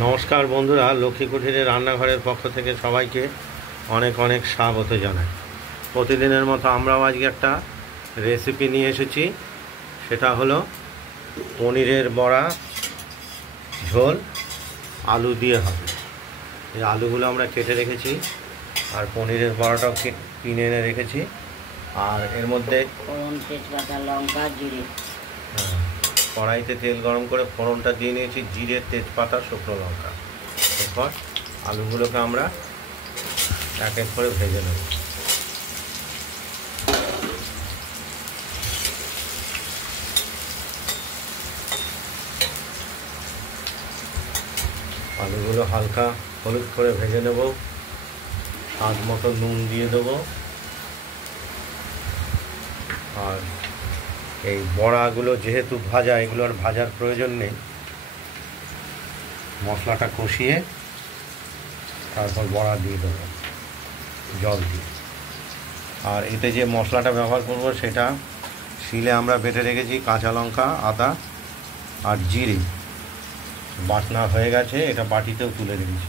নমস্কার বন্ধুরা, লক্ষ্মী কুঠিরের রান্নাঘরের পক্ষ থেকে সবাইকে অনেক অনেক স্বাগত জানাই। প্রতিদিনের মতো আমরাও আজকে একটা রেসিপি নিয়ে এসেছি। সেটা হলো পনিরের বড়া ঝোল আলু দিয়ে হবে। এই আলুগুলো আমরা কেটে রেখেছি, আর পনিরের বড়াটাও কিনে এনে রেখেছি। আর এর মধ্যে ফোড়ন, তেজপাতা, লঙ্কা, জিরে। কড়াইতে তেল গরম করে ফোড়নটা দিয়ে নিয়েছি, জিরে, তেজপাতা, শুকনো লঙ্কা। এরপর আলুগুলোকে আমরা এক এক করে ভেজে নেব। আলুগুলো হালকা হলুদ করে ভেজে নেব, স্বাদ মতো নুন দিয়ে দেবো। আর এই বড়াগুলো যেহেতু ভাজা, এগুলো আর ভাজার প্রয়োজন নেই। মশলাটা কষিয়ে তারপর বড়া দিয়ে দেবো জল দিয়ে। আর এতে যে মশলাটা ব্যবহার করব সেটা শিলে আমরা বেটে রেখেছি। কাঁচা লঙ্কা, আদা আর জিরে বাটনা হয়ে গেছে, এটা বাটিতেও তুলে রেখেছি,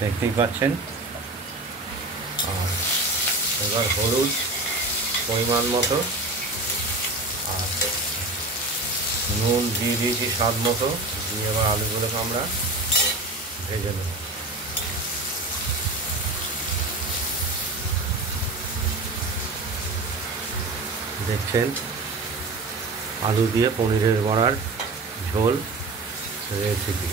দেখতেই পাচ্ছেন। আর এবার হলুদ পরিমাণ মতো, আর নুন দিয়ে দিয়েছি স্বাদ মতো। দিয়ে এবার আলুগুলোকে আমরা ভেজে নেব। দেখছেন আলু দিয়ে পনিরের বড়ার ঝোল রেসিপি।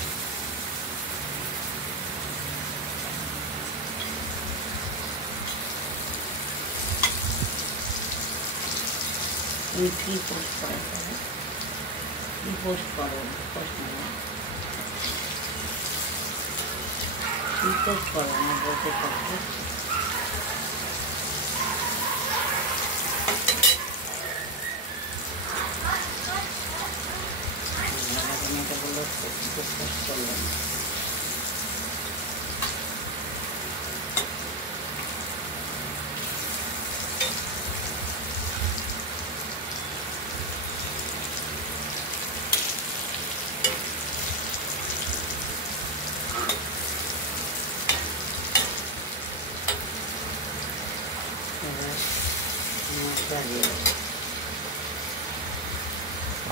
কি পোস্ট করে কি পোস্ট করো পোস্ট আমার বলতে পারবো। এটা বললো পোস্ট করলেন।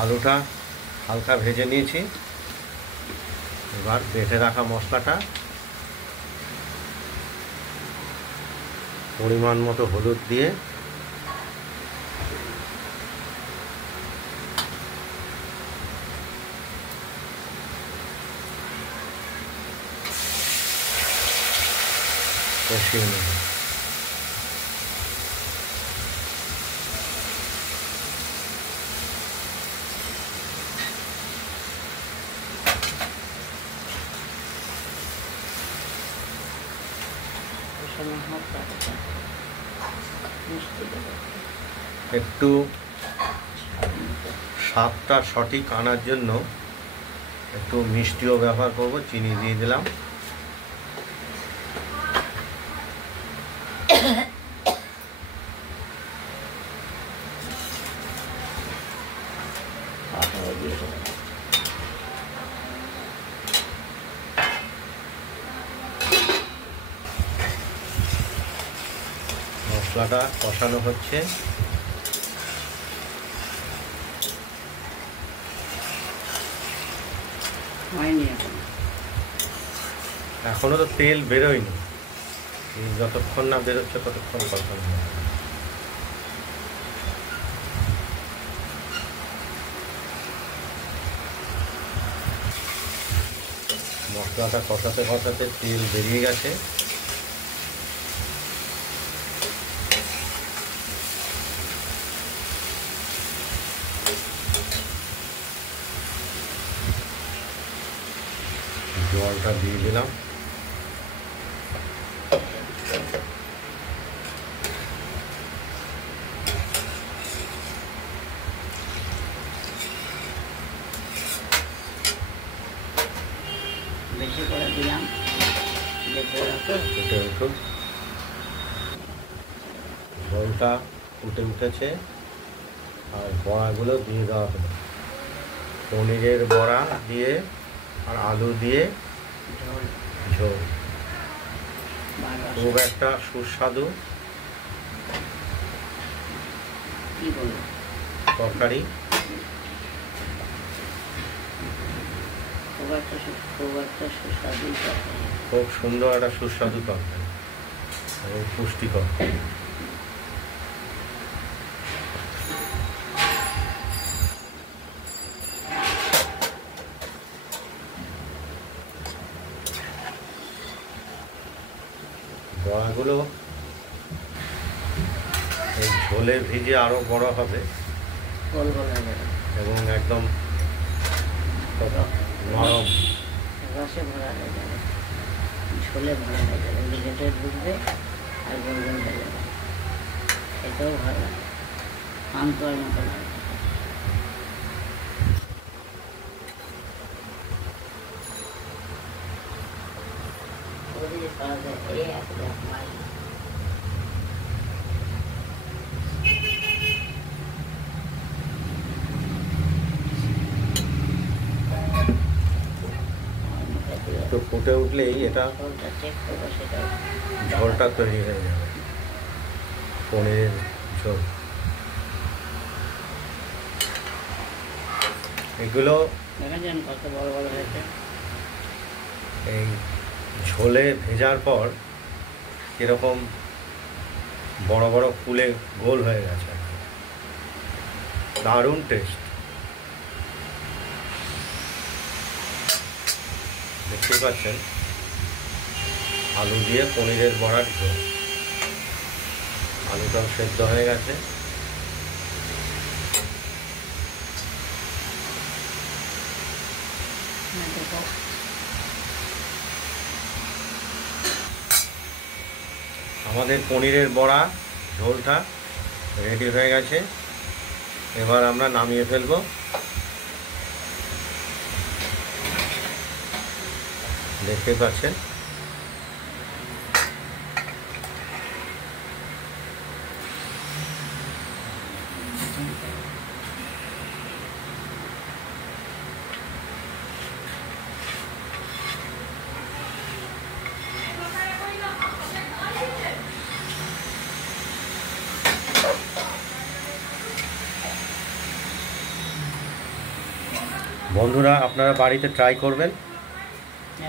আলুটা হালকা ভেজে নিয়েছি। এবার বেটে রাখা মশলাটা, পরিমাণ মতো হলুদ দিয়ে কষিয়ে নেব। একটু স্বাদটা সঠিক আনার জন্য একটু মিষ্টিও ব্যবহার করব, চিনি দিয়ে দিলাম। মশলাটা কষানো হচ্ছে। এখনো তো তেল বেরোয়নি, যতক্ষণ না বেরোচ্ছে ততক্ষণ কষানো হবে। মশলাটা কষাতে কষাতে তেল বেরিয়ে গেছে। জলটা দিয়ে দিলাম। বেশি করে দিলাম, ফুটে উঠুক। ঝোলটা ফুটে উঠেছে, আর বড়াগুলো দিয়ে দেওয়া হলো। পনিরের বড়া দিয়ে আর আলু দিয়ে ঝোল ঝোল, বারবার খুব একটা সুস্বাদু কি বলবো, তরকারি। খুব একটা সুস্বাদু তরকারি। খুব সুন্দর একটা সুস্বাদু তরকারি এবং পুষ্টিকর। বড়াগুলো এই ঝোলে ভিজে আরো বড় হবে গোল গোল হয়ে যাবে, এবং একদম নরম। রসে ভরা হয়ে যাবে, ঝোলে ভরা হয়ে যাবে, লিগেটে ঢুকবে আর গোল গোল হয়ে যাবে। খেতেও ভালো লাগে, পান্তুয়ার মতো লাগে। ওদিকে সরা যায়, এই আছে মাই। তো ফুটে উঠলেই এটা ঝোলটা চেক করবো, সেটাও ঝোলটা তৈরি হয়ে যাবে, পনিরের ঝোল। এগুলো দেখেছেন কত বড় বড় হয়েছে। এই ঝোলে ভেজার পর কীরকম বড় বড় ফুলে গোল হয়ে গেছে, দারুণ টেস্ট। দেখতে পাচ্ছেন আলু দিয়ে পনিরের বড়ার ঝোল। আলুটাও সেদ্ধ হয়ে গেছে। দেখো আমাদের পনিরের বড়া ঝোলটা রেডি হয়ে গেছে। এবার আমরা নামিয়ে ফেলবো। দেখতে পাচ্ছেন বন্ধুরা, আপনারা বাড়িতে ট্রাই করবেন।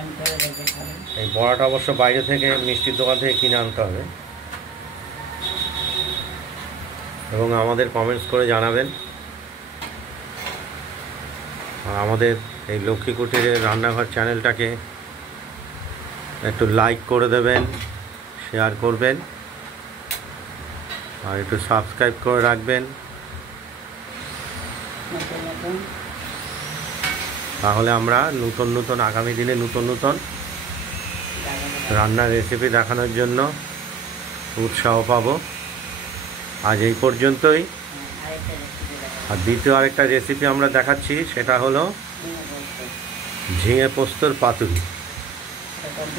আমি করে দেখে খাবেন। এই বড়াটা অবশ্য বাইরে থেকে মিষ্টির দোকান থেকে কিনে আনতে হবে এবং আমাদের কমেন্টস করে জানাবেন। আর আমাদের এই লক্ষ্মী কুটিরের রান্নাঘর চ্যানেলটাকে একটু লাইক করে দেবেন, শেয়ার করবেন আর একটু সাবস্ক্রাইব করে রাখবেন। নতুন নতুন তাহলে আমরা নতুন নতুন আগামী দিনে নতুন নতুন রান্নার রেসিপি দেখানোর জন্য উৎসাহ পাবো। আজ এই পর্যন্তই। আরেকটা রেসিপি দেখাবো। আর দ্বিতীয় আরেকটা রেসিপি আমরা দেখাচ্ছি, সেটা হলো ঝিঙে পোস্তর পাতুরি।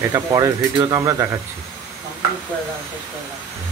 এটা পরের ভিডিওতে আমরা দেখাচ্ছি। কমপ্লিট করে দাও, শেষ করে দাও।